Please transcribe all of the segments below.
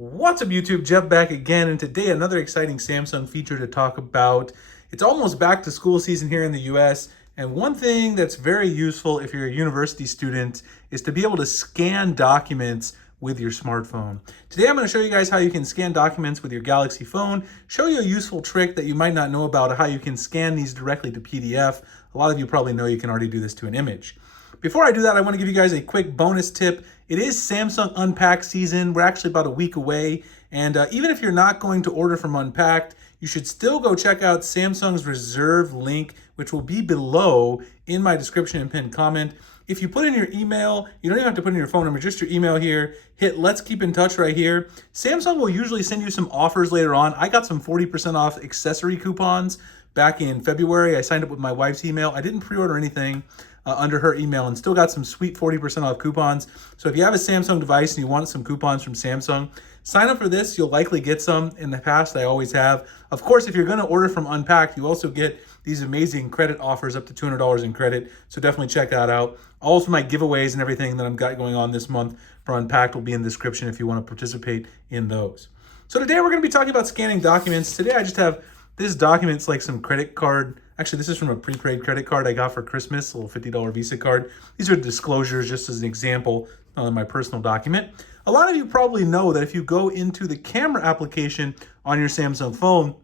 What's up YouTube, Jeff back again, and today another exciting Samsung feature to talk about. It's almost back to school season here in the US, and one thing that's very useful if you're a university student is to be able to scan documents with your smartphone. Today I'm going to show you guys how you can scan documents with your Galaxy phone, show you a useful trick that you might not know about, how you can scan these directly to PDF. A lot of you probably know you can already do this to an image. Before I do that, I want to give you guys a quick bonus tip. It is Samsung Unpacked season. We're actually about a week away. And even if you're not going to order from Unpacked, you should still go check out Samsung's reserve link, which will be below in my description and pinned comment. If you put in your email, you don't even have to put in your phone number, just your email here, hit Let's Keep in Touch right here. Samsung will usually send you some offers later on. I got some 40% off accessory coupons back in February. I signed up with my wife's email. I didn't pre-order anything under her email and still got some sweet 40% off coupons. So if you have a Samsung device and you want some coupons from Samsung, sign up for this. You'll likely get some. In the past, I always have. Of course, if you're going to order from Unpacked, you also get these amazing credit offers up to $200 in credit. So definitely check that out. Also, my giveaways and everything that I've got going on this month for Unpacked will be in the description if you want to participate in those. So today we're going to be talking about scanning documents. Today I just have this document's like some credit card. Actually, this is from a prepaid credit card I got for Christmas, a little $50 Visa card. These are disclosures just as an example on my personal document. A lot of you probably know that if you go into the camera application on your Samsung phone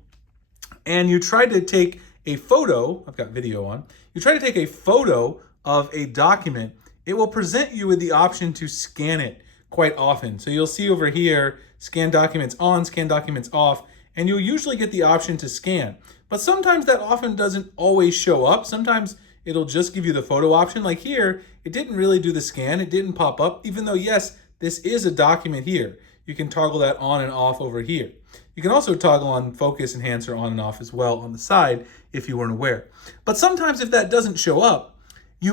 and you try to take a photo, I've got video on, you try to take a photo of a document, it will present you with the option to scan it quite often. So you'll see over here, scan documents on, scan documents off, and you'll usually get the option to scan. But sometimes that often doesn't always show up. Sometimes it'll just give you the photo option. Like here, it didn't really do the scan. It didn't pop up, even though, yes, this is a document here. You can toggle that on and off over here. You can also toggle on focus enhancer on and off as well on the side if you weren't aware. But sometimes if that doesn't show up,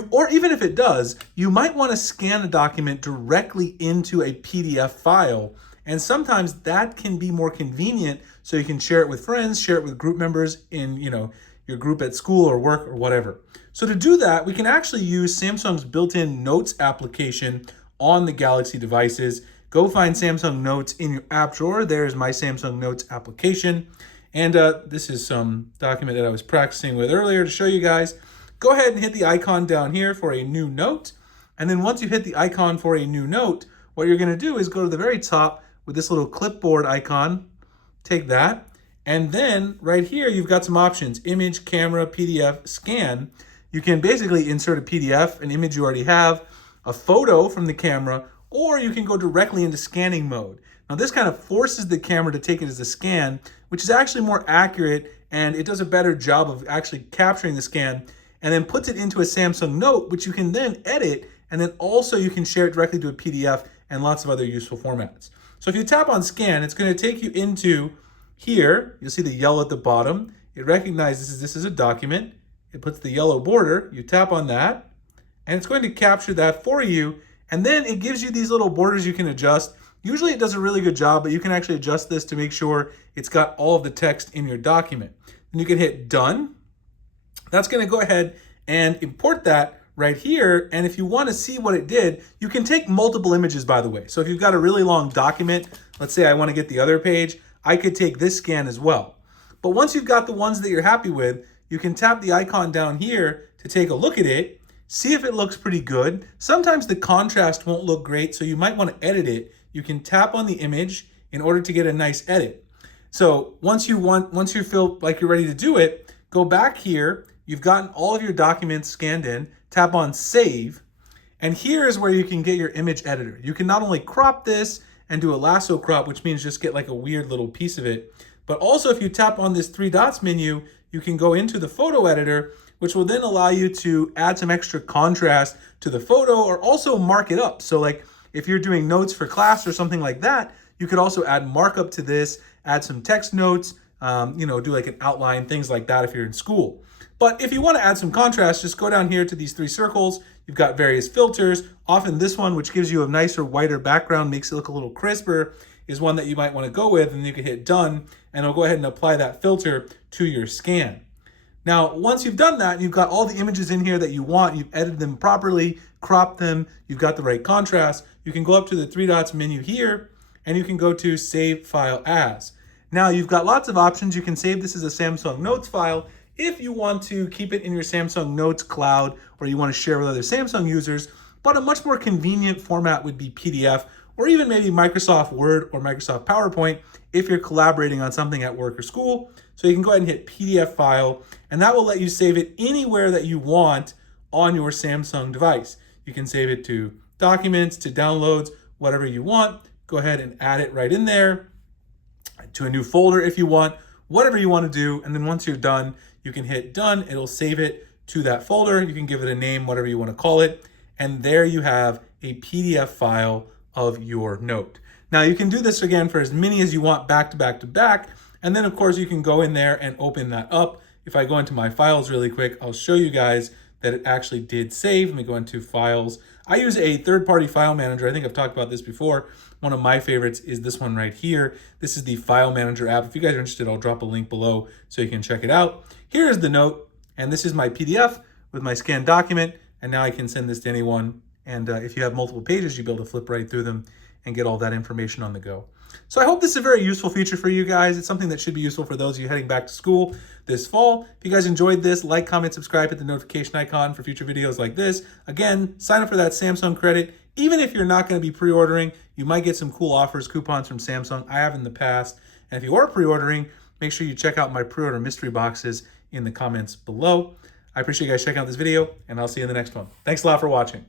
or even if it does, you might want to scan a document directly into a PDF file. And sometimes that can be more convenient so you can share it with friends, share it with group members in your group at school or work or whatever. So to do that, we can actually use Samsung's built-in Notes application on the Galaxy devices. Go find Samsung Notes in your app drawer. There's my Samsung Notes application. And this is some document that I was practicing with earlier to show you guys. Go ahead and hit the icon down here for a new note. And then once you hit the icon for a new note, what you're going to do is go to the very top with this little clipboard icon, take that, and then right here you've got some options: image, camera, PDF, scan. You can basically insert a PDF, an image you already have, a photo from the camera, or you can go directly into scanning mode. Now this kind of forces the camera to take it as a scan, which is actually more accurate, and it does a better job of actually capturing the scan, and then puts it into a Samsung Note, which you can then edit, and then also you can share it directly to a PDF and lots of other useful formats. So if you tap on scan, it's going to take you into here. You'll see the yellow at the bottom. It recognizes this is a document. It puts the yellow border. You tap on that, and it's going to capture that for you. And then it gives you these little borders you can adjust. Usually it does a really good job, but you can actually adjust this to make sure it's got all of the text in your document. Then you can hit done. That's going to go ahead and import that right here. And if you want to see what it did, you can take multiple images, by the way. So if you've got a really long document, let's say I want to get the other page, I could take this scan as well. But once you've got the ones that you're happy with, you can tap the icon down here to take a look at it, see if it looks pretty good. Sometimes the contrast won't look great, so you might want to edit it. You can tap on the image in order to get a nice edit. So once you feel like you're ready to do it, go back here. You've gotten all of your documents scanned in, tap on save, and here is where you can get your image editor. You can not only crop this and do a lasso crop, which means just get like a weird little piece of it, but also if you tap on this three dots menu, you can go into the photo editor, which will then allow you to add some extra contrast to the photo or also mark it up. So like if you're doing notes for class or something like that, you could also add markup to this, add some text notes, do like an outline, things like that if you're in school. But if you want to add some contrast, just go down here to these three circles. You've got various filters. Often this one, which gives you a nicer, whiter background, makes it look a little crisper, is one that you might want to go with, and you can hit done, and it'll go ahead and apply that filter to your scan. Now, once you've done that, you've got all the images in here that you want, you've edited them properly, cropped them, you've got the right contrast, you can go up to the three dots menu here, and you can go to Save File As. Now you've got lots of options. You can save this as a Samsung Notes file if you want to keep it in your Samsung Notes cloud or you want to share with other Samsung users, but a much more convenient format would be PDF or even maybe Microsoft Word or Microsoft PowerPoint if you're collaborating on something at work or school. So you can go ahead and hit PDF file, and that will let you save it anywhere that you want on your Samsung device. You can save it to documents, to downloads, whatever you want. Go ahead and add it right in there, to a new folder if you want, whatever you want to do. And then once you're done, you can hit done. It'll save it to that folder. You can give it a name, whatever you want to call it. And there you have a PDF file of your note. Now you can do this again for as many as you want back to back to back. And then of course you can go in there and open that up. If I go into my files really quick, I'll show you guys that it actually did save. Let me go into files. I use a third-party file manager. I think I've talked about this before. One of my favorites is this one right here. This is the File Manager app. If you guys are interested, I'll drop a link below so you can check it out. Here's the note, and this is my PDF with my scanned document, and now I can send this to anyone. And if you have multiple pages, you'll be able to flip right through them and get all that information on the go. So I hope this is a very useful feature for you guys. It's something that should be useful for those of you heading back to school this fall. If you guys enjoyed this, like, comment, subscribe, hit the notification icon for future videos like this. Again, sign up for that Samsung credit. Even if you're not going to be pre-ordering, you might get some cool offers, coupons from Samsung. I have in the past. And if you are pre-ordering, make sure you check out my pre-order mystery boxes in the comments below. I appreciate you guys checking out this video, and I'll see you in the next one. Thanks a lot for watching.